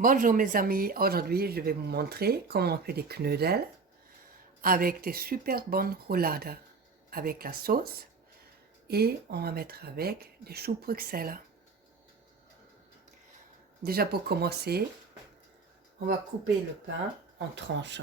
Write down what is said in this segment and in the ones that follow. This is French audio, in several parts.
Bonjour mes amis, aujourd'hui je vais vous montrer comment on fait des knödel avec des super bonnes roulades avec la sauce et on va mettre avec des choux Bruxelles. Déjà pour commencer, on va couper le pain en tranches.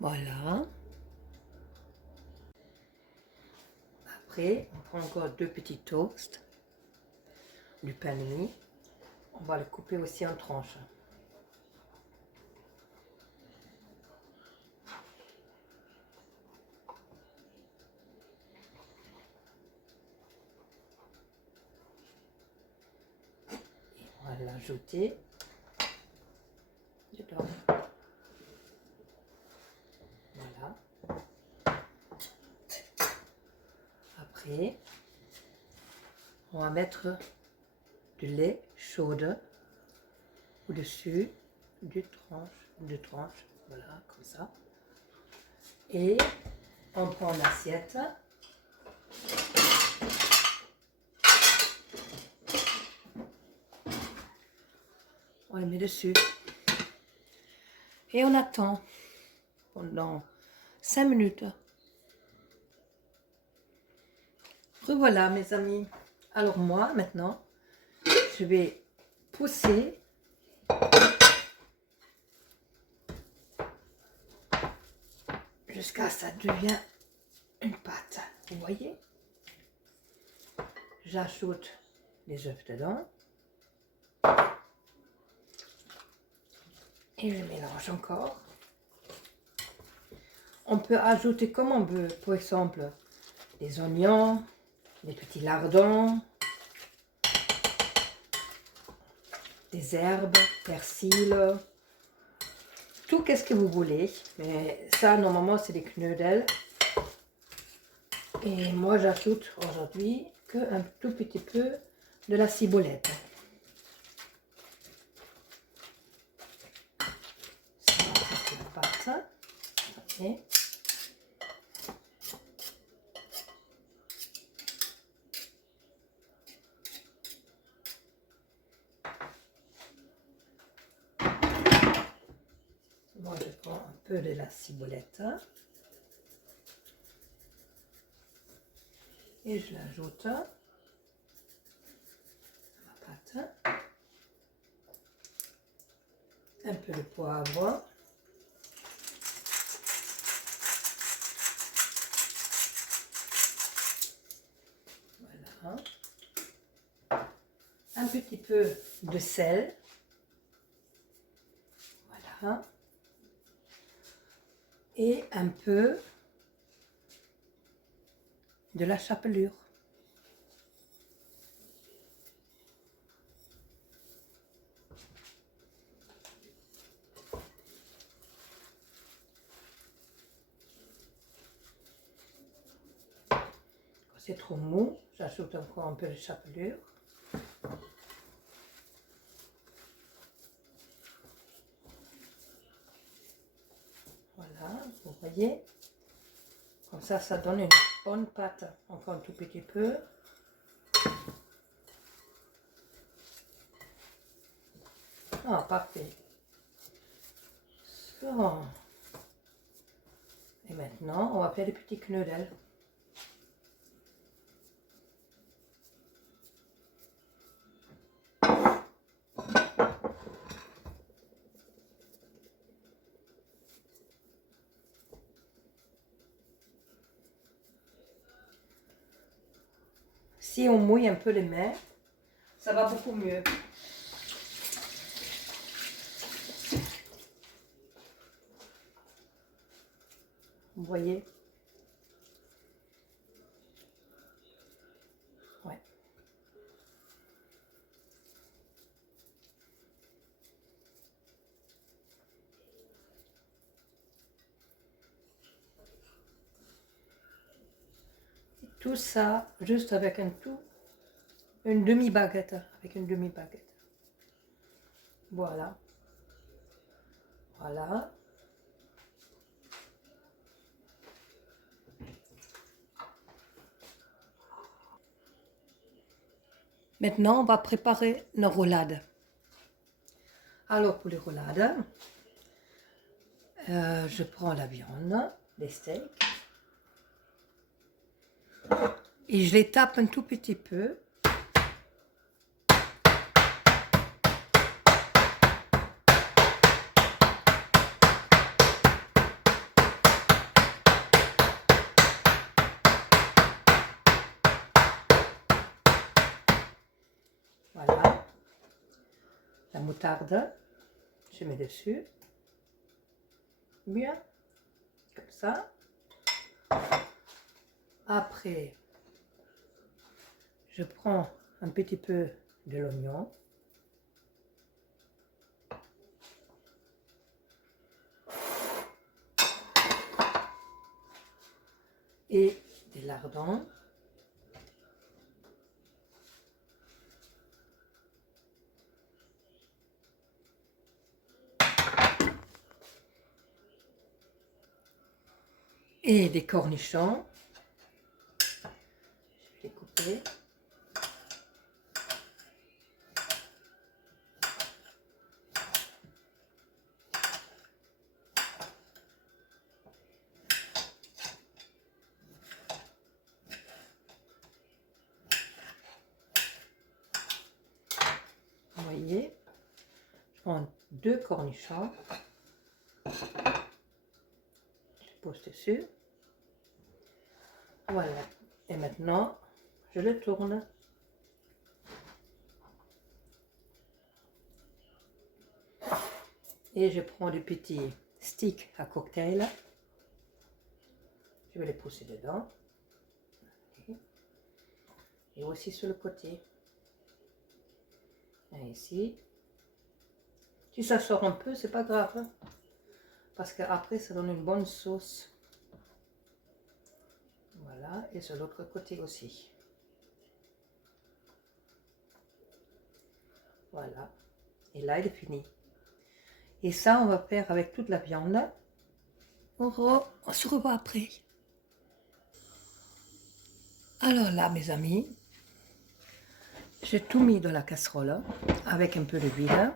Voilà. Après, on prend encore deux petits toasts, du pain de mie. On va le couper aussi en tranches. On va l'ajouter dedans. Voilà. Après, on va mettre du lait chaud au-dessus de tranches, voilà, comme ça. Et on prend l'assiette. On le met dessus. Et on attend pendant 5 minutes. Revoilà mes amis. Alors moi maintenant, je vais pousser jusqu'à ce que ça devient une pâte. Vous voyez? J'ajoute les œufs dedans. Et je mélange encore. On peut ajouter comme on veut, par exemple, des oignons, des petits lardons, des herbes, persil, tout qu'est-ce que vous voulez. Mais ça, normalement, c'est des knödel. Et moi, j'ajoute aujourd'hui qu'un tout petit peu de la ciboulette. Ça, c'est la pâte. Okay. Moi, je prends un peu de la ciboulette et je l'ajoute à ma pâte. Un peu de poivre. Voilà. Un petit peu de sel. Voilà. Et un peu de la chapelure. Quand c'est trop mou, j'ajoute encore un peu de chapelure. Voilà, vous voyez. Comme ça donne une bonne pâte. Encore un tout petit peu. Ah, parfait. So. Et maintenant, on va faire des petits knödel. Si on mouille un peu les mains, ça va beaucoup mieux. Vous voyez? Ouais. Tout ça juste avec une demi-baguette, avec une demi-baguette. Voilà. Voilà. Maintenant, on va préparer nos roulades. Alors, pour les roulades, je prends la viande, les steaks, et je les tape un tout petit peu. Voilà. La moutarde, je mets dessus. Bien. Comme ça. Après, je prends un petit peu de l'oignon. Et des lardons. Et des cornichons. Je vais les couper. Vous voyez, je prends 2 cornichons. Je pose dessus. Voilà. Et maintenant, je le tourne. Et je prends des petits sticks à cocktail. Je vais les pousser dedans. Et aussi sur le côté. Et ici. Si ça sort un peu, c'est pas grave. Hein, parce qu'après, ça donne une bonne sauce. Voilà. Et sur l'autre côté aussi. Voilà. Et là, il est fini. Et ça, on va faire avec toute la viande. On se revoit après. Alors là, mes amis, j'ai tout mis dans la casserole avec un peu d'huile.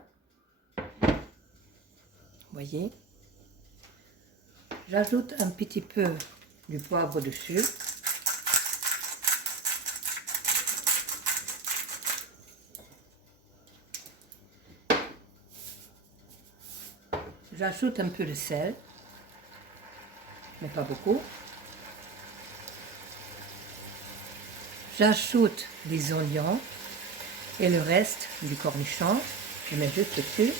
Vous voyez. J'ajoute un petit peu du poivre dessus. J'ajoute un peu de sel, mais pas beaucoup. J'ajoute des oignons et le reste du cornichon. Je mets juste dessus.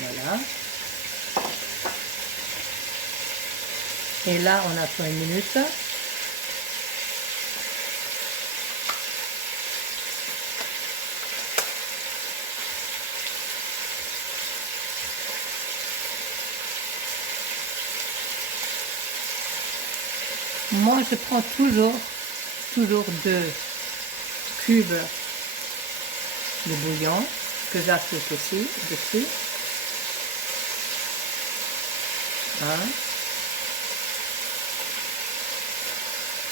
Voilà. Et là, on attend une minute. Moi, je prends toujours 2 cubes de bouillon que j'ajoute aussi dessus. 1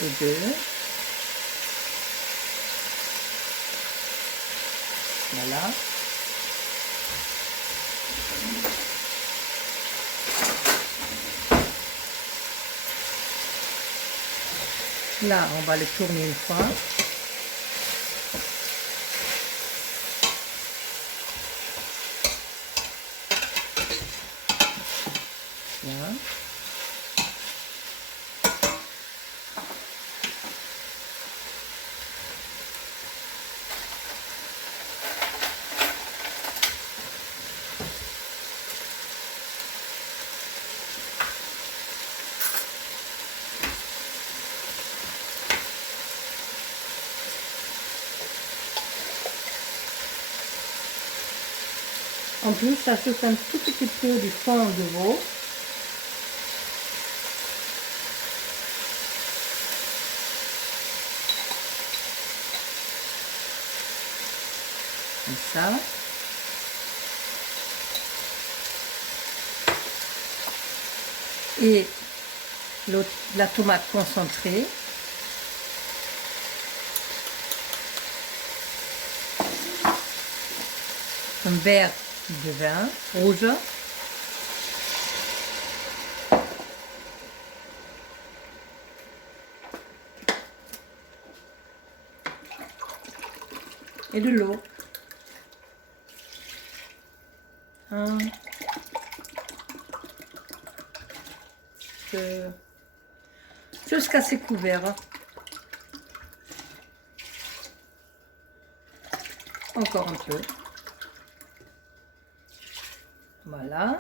et 2. Voilà. Là, on va le tourner une fois. Bien. En plus, ça chauffe un tout petit peu du fond de veau. Comme ça. Et la tomate concentrée. Un verre de vin rouge. Et de l'eau. Jusqu'à ses couverts. Encore un peu. Voilà.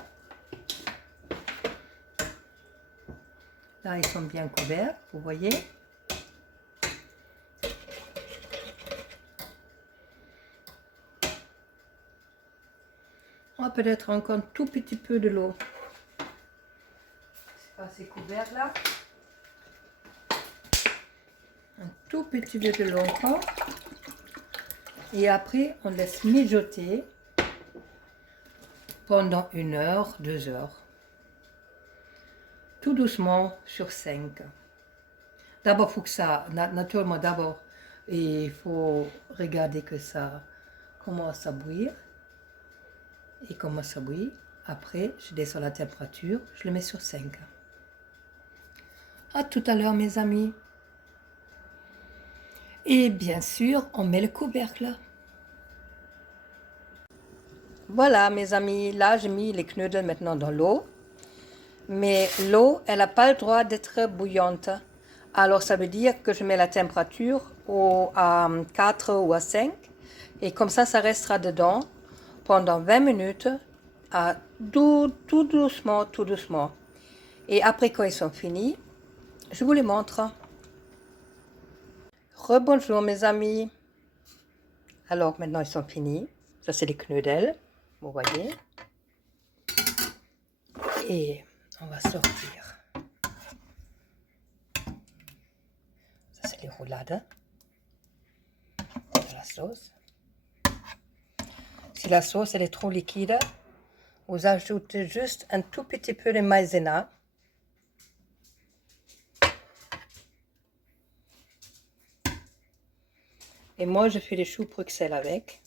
Là, ils sont bien couverts, vous voyez. On va peut-être encore un tout petit peu de l'eau. C'est pas assez couvert là. Un tout petit peu de l'eau encore. Et après, on laisse mijoter pendant 1 heure, 2 heures. Tout doucement sur 5. D'abord, il faut que ça, naturellement, d'abord, il faut regarder que ça commence à bouillir. Et commence à bouillir. Après, je descends la température, je le mets sur 5. À tout à l'heure, mes amis. Et bien sûr, on met le couvercle. Voilà, mes amis, là, j'ai mis les knödel maintenant dans l'eau. Mais l'eau, elle n'a pas le droit d'être bouillante. Alors, ça veut dire que je mets la température à 4 ou à 5. Et comme ça restera dedans pendant 20 minutes, tout doucement, tout doucement. Et après, quand ils sont finis, je vous les montre. Rebonjour, mes amis. Alors, maintenant, ils sont finis. Ça, c'est les knödel, vous voyez. Et on va sortir. Ça, c'est les roulades de la sauce. Si la sauce elle est trop liquide, vous ajoutez juste un tout petit peu de maïzena. Et moi, je fais des choux Bruxelles avec.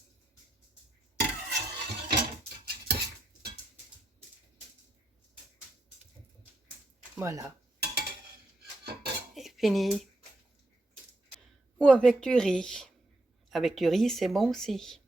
Voilà. Et fini. Ou avec du riz. Avec du riz, c'est bon aussi.